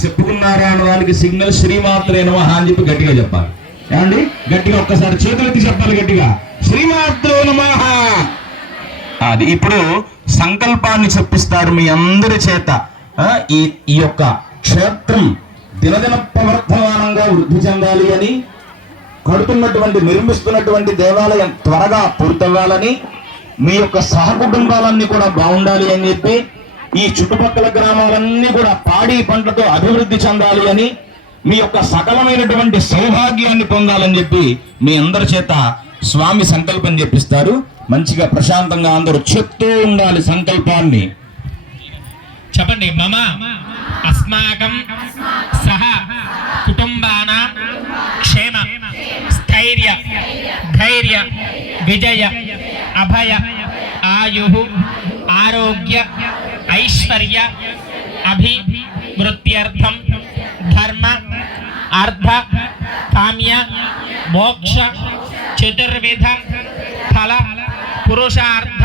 చెప్పుకున్నారా అని వాళ్ళకి సిగ్నల్ శ్రీమాత్రే నమః అని చెప్పి గట్టిగా చెప్పాలి. ఏమండి గట్టిగా ఒక్కసారి చేతులెత్తి చెప్పాలి గట్టిగా, శ్రీమాత్రే నమః. అది ఇప్పుడు సంకల్పాన్ని చెప్పిస్తారు మీ అందరి చేత. ఈ యొక్క క్షేత్రం దినదిన ప్రవర్ధమానంగా వృద్ధి చెందాలి అని, కడుతున్నటువంటి నిర్మిస్తున్నటువంటి దేవాలయం త్వరగా పూర్తవ్వాలని, మీ యొక్క సహకుటుంబాలన్నీ కూడా బాగుండాలి అని చెప్పి, ఈ చుట్టుపక్కల గ్రామాలన్నీ కూడా పాడి పంటలతో అభివృద్ధి చెందాలి అని, మీ యొక్క సకలమైనటువంటి సౌభాగ్యాన్ని పొందాలని చెప్పి మీ అందరి చేత స్వామి సంకల్పం చెప్పిస్తారు. మంచిగా ప్రశాంతంగా అందరూ చెప్తూ ఉండాలి సంకల్పాన్ని. చెప్పండి. మమ అస్మాకం సహ కుటుంబానాం క్షేమ స్థైర్య ధైర్య విజయ అభయ ఆయు ఆరోగ్య ఐశ్వర్య అభివృద్ధ్యర్థం ధర్మ అర్థ కామ్య మోక్ష చతుర్విధ ఫల పురుషార్థ